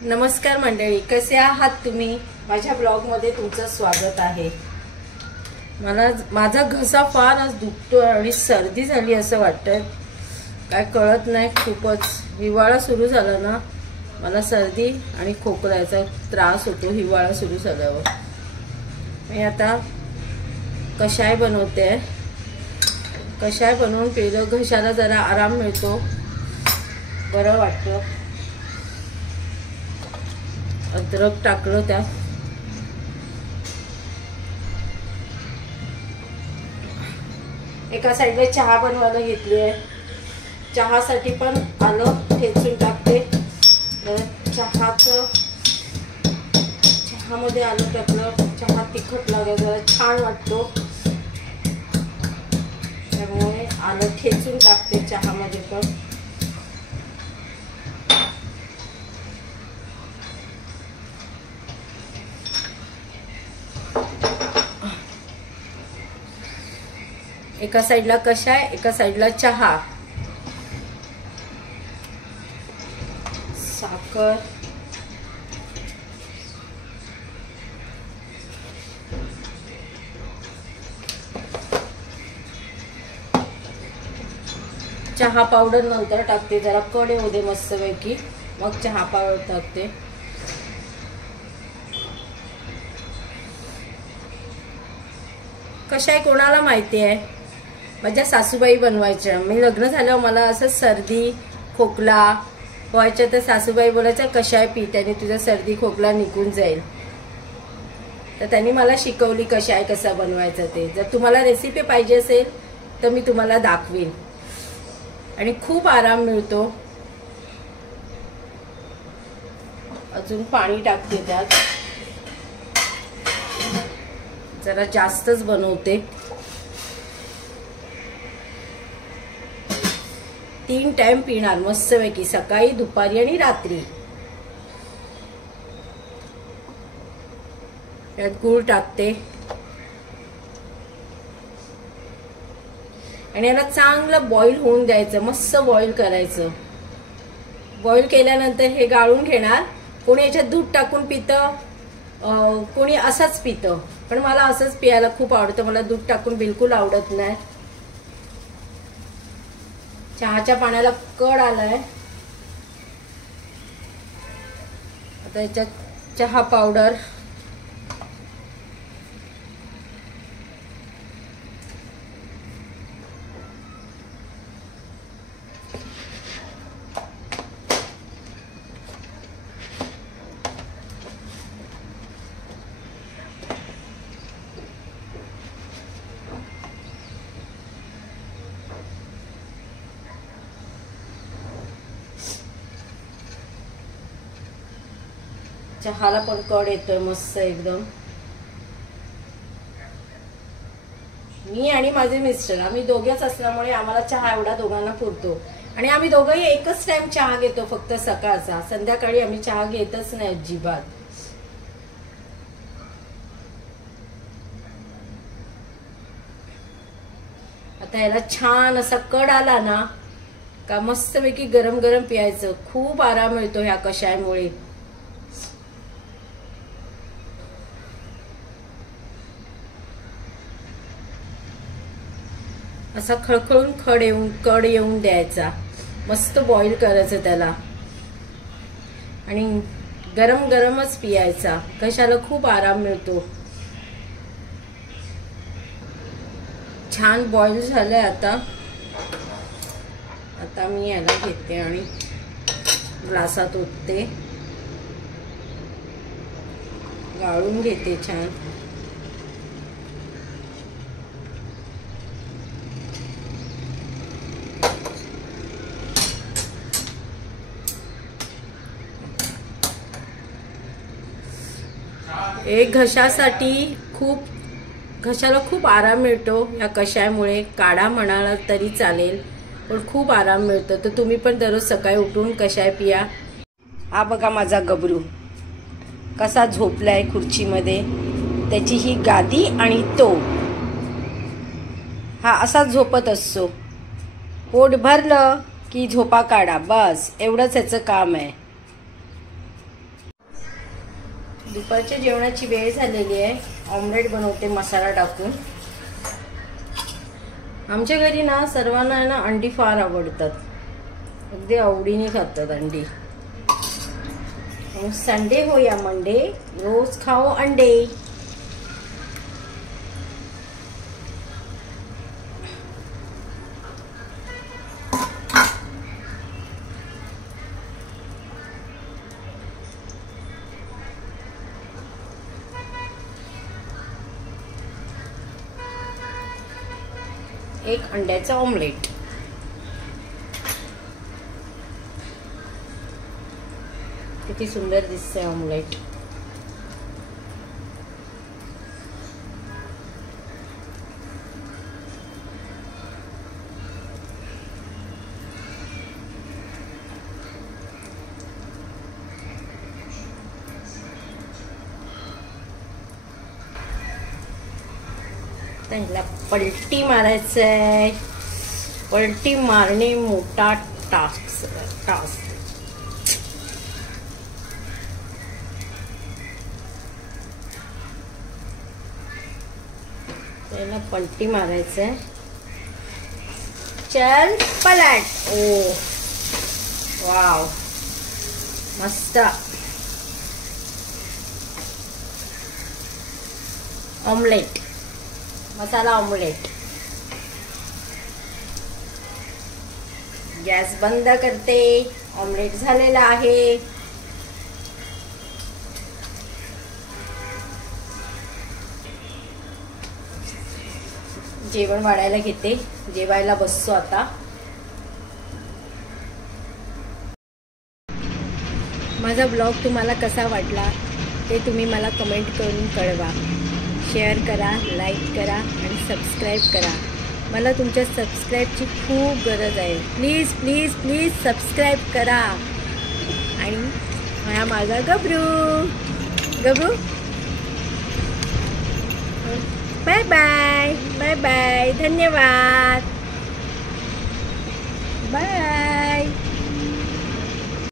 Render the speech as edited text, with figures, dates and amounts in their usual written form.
नमस्कार मंडळी, कसे आहात तुम्ही? माझ्या ब्लॉग मध्ये तुमचं स्वागत आहे। माझा घसा फार आज दुखतो आणि सर्दी झाली असं वाटतंय, काय कळत नाही। खूपच हिवाळा सुरू झाला ना, मला सर्दी आणि खोकल्याचा त्रास होतो हिवाळा सुरू झाल्यावर। मी आता कषाय बनवते। कषाय बनवून पिलं घशाला जरा आराम मिळतो, बरं वाटतं। अद्रक टाकलं त्यात, एका साईडला चहा बनवायला घेतली आहे। चहासाठी पण आलं ठेचून टाकते। चहामध्ये आलं टाकलं, चहा तिखट लागेल, जरा छान वाटतो, त्यामुळे आलं ठेचून टाकते चहामध्ये पण। एका साइडला कषाय, एका साइडला चहा, साखर, चहा पावडर नंतर टाकते, जरा कड येऊ दे मस्तपैकी, मग चहा पावडर टाकते। कषाय कोणाला माहिती आहे? माझ्या सासूबाई बनवायच्या। मी लग्न झाल्यावर मला असं सर्दी खोकला व्हायच्या, तर सासूबाई बोलायच्या कषाय पी, त्याने तुझा सर्दी खोकला निघून जाईल। तर त्यांनी मला शिकवली कषाय कसा बनवायचा ते। जर तुम्हाला रेसिपी पाहिजे असेल तर मी तुम्हाला दाखवीन, आणि खूप आराम मिळतो। अजून पाणी टाकते त्यात, जरा जास्तच बनवते। 3 टाइम पिणार मस्तपैकी, सकाळी दुपारी आणि रात्री। यात गूळ टाकते आणि याला चांगलं बॉईल होऊन द्यायचं, मस्त बॉईल करायचं। बॉईल केल्यानंतर हे गाळून घेणार। कोणी याच्यात दूध टाकून पितं, कोणी असंच पितं, पण मला असंच पियाला खूप आवडतं। मला दूध टाकून बिलकुल आवडत नाही। चहाच्या पाण्याला कड आलाय, आता याच्यात चहा पावडर, चहाला पण कड येतोय मस्त एकदम। मी आणि माझे मिस्टर आम्ही दोघेच असल्यामुळे आम्हाला चहा एवढा दोघांना पुरतो, आणि आम्ही दोघंही एकच टाइम चहा घेतो, फक्त सकाळचा। संध्याकाळी आम्ही चहा घेतच नाही अजिबात। आता याला छान असा कड आला ना का मस्तपैकी गरम गरम प्यायचं, खूप आराम मिळतो ह्या कषायमुळे। असा खळखळून कड येऊन द्यायचा, मस्त बॉईल करायचं त्याला, आणि गरम गरमच पियायचा। घशाला खूप आराम मिळतो। छान बॉईल झालंय आता। आता मी याला घेते आणि ग्लासात ओतते, गाळून घेते छान। एक घशासाठी घशाला खूप आराम मिळतो या कषायमुळे। काढा म्हणाला तरी चालेल, पण खूप आराम मिळतो। तर तुम्ही पण दररोज सकाळी उठून कषाय पिया। हा बघा माझा गबरू कसा झोपलाय खुर्चीमध्ये, त्याची ही गादी आणि तो हा असाच झोपत असतो। पोट भरलं की झोपा काढा, बस एवढंच याचं काम आहे। दुपारच्या जेवणाची वेळ झालेली आहे. ऑमलेट बनवते मसाला टाकून. आमच्या घरी ना सर्वांना ना अंडी फार आवडतात. अगदी आवडीने खातात अंडी. संडे हो या मंडे, रोज खाओ अंडे. एक अंड्याचा ऑमलेट. किती सुंदर दिसतंय ऑमलेट. त्याला पलटी मारायचंय. पलटी मारणे मोठा टास्क. त्याला पलटी मारायचंय. चल पलट. ओ वाव, मस्त. ऑमलेट, मसाला ऑमलेट. गॅस बंद करते. ऑमलेट झालेला आहे. जेवण वाढायला घेते. जेवायला बसतो आता. माझा ब्लॉग तुम्हाला कसा वाटला ते तुम्ही मला कमेंट करून कळवा. शेअर करा, लाईक करा आणि सबस्क्राईब करा. मला तुमच्या सबस्क्राईबची खूप गरज आहे. प्लीज प्लीज प्लीज सबस्क्राईब करा. आणि हा माझा गबरू. Bye bye. Bye bye. धन्यवाद. बाय.